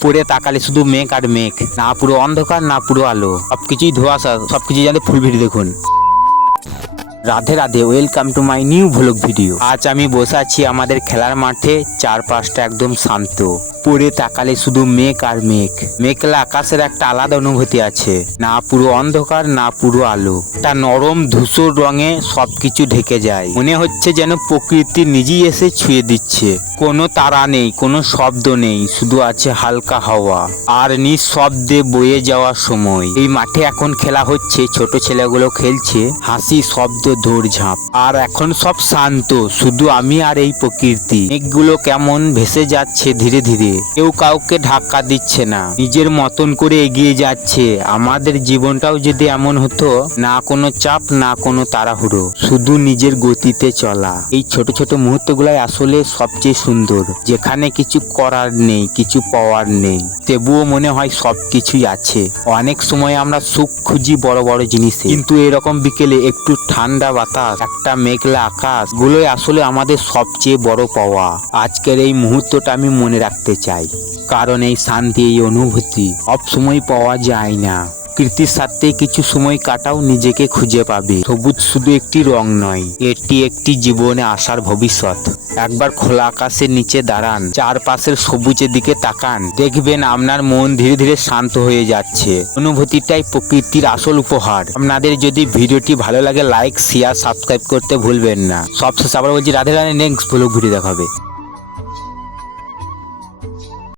উপরে তাকালে শুধু মেঘ আর মেঘ, না পুরো অন্ধকার না পুরো আলো, সবকিছুই ধোঁয়াশা, সবকিছু জানে ফুল ভিডিও দেখুন। Radhe Radhe, welcome to my new vlog video. আজ আমি বসে আছি আমাদের খেলার মাঠে, চারপাশটা একদম শান্ত। উপরে তাকালে শুধু মেঘ আর মেঘ, মেঘলা আকাশের একটা আলাদা অনুভূতি আছে, না পুরো অন্ধকার না পুরো আলো, একটা নরম ধূসর রঙে সবকিছু ঢেকে যায়। মনে হচ্ছে যেন প্রকৃতি নিজেই এসে ছুঁয়ে দিচ্ছে। কোনো তারা নেই, কোনো শব্দ নেই, শুধু আছে হালকা হাওয়া আর নিঃশব্দে বয়ে যাওয়ার সময়। এই মাঠে এখন খেলা হচ্ছে, ছোট ছেলেগুলো খেলছে, হাসি শব্দ দৌড়ঝাঁপ, আর এখন সব শান্ত, শুধু আমি আর এই প্রকৃতি। মেঘগুলো কেমন ভেসে যাচ্ছে ধীরে ধীরে, কেউ কাউকে ধাক্কা দিচ্ছে না, নিজের মতন করে এগিয়ে যাচ্ছে। আমাদের জীবনটাও যদি এমন হতো, না কোনো চাপ না কোনো তাড়াহুড়ো, শুধু নিজের গতিতে চলা। এই ছোট ছোট মুহূর্তগুলাই আসলে সবচেয়ে সুন্দর, যেখানে কিছু করার নেই, কিছু পাওয়ার নেই, তবুও মনে হয় সবকিছুই আছে। অনেক সময় আমরা সুখ খুঁজি বড় বড় জিনিসে, কিন্তু এরকম বিকেলে একটু ঠান্ডা বাতাস, একটা মেঘলা আকাশ, গুলোই আসলে আমাদের সবচেয়ে বড় পাওয়া। আজকের এই মুহূর্তটা আমি মনে রাখতে চাই, কারণ এই শান্তি, এই অনুভূতি সব সময় পাওয়া যায় না। প্রকৃতির সাথে কিছু সময় কাটাও, নিজেকে খুঁজে পাবে। সবুজ শুধু একটি রং নয়, এটি একটি জীবনে আসার ভবিষ্যৎ। একবার খোলা আকাশের নিচে দাঁড়ান, চারপাশের সবুজের দিকে তাকান, দেখবেন আপনার মন ধীরে ধীরে শান্ত হয়ে যাচ্ছে। অনুভূতিটাই প্রকৃতির আসল উপহার। আপনাদের যদি ভিডিওটি ভালো লাগে, লাইক শেয়ার সাবস্ক্রাইব করতে ভুলবেন না। সবশেষে আবার বলছি, Radhe Radhe, next blog video দেখাবে।